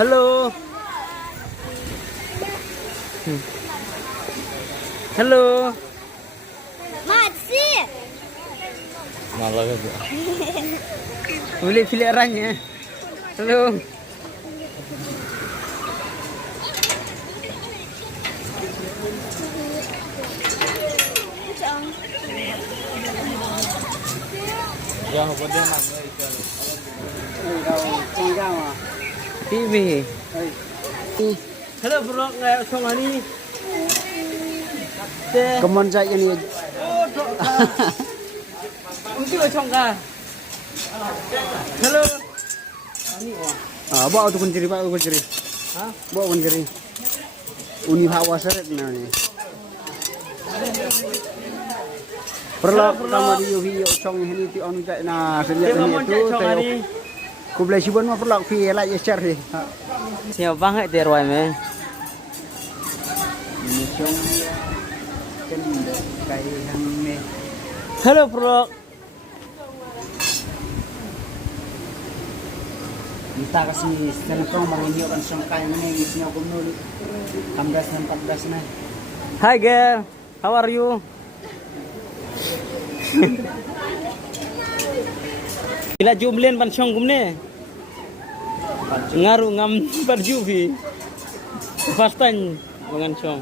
Halo. Halo. Masih. Malah gitu. Boleh pilih arahnya. Halo. Ya, boleh nak. TV. Halo bro, kayak sama ni. Kemon saya ini. Oh, dok. Mungkin lo congka. Halo. Bawa tu kunciri, bawa kunciri. Hah? Bawa kunciri. Uni hawa seret ni. Perlu pertama di video cong ini ti on cak na senjata itu teh. Ku boleh sibun mah perlu vi like share sih. Siapa banget terway me? Ini cong kan kayak yang ni. Halo bro. Kita kasih senetong menginjau kan cong kayak ni isinya kumul 16 dan 14 na. Hi girl, how are you? Gila jumlen pan syong kumne. Ngaru ngam barjubi. Fastan dengan syong.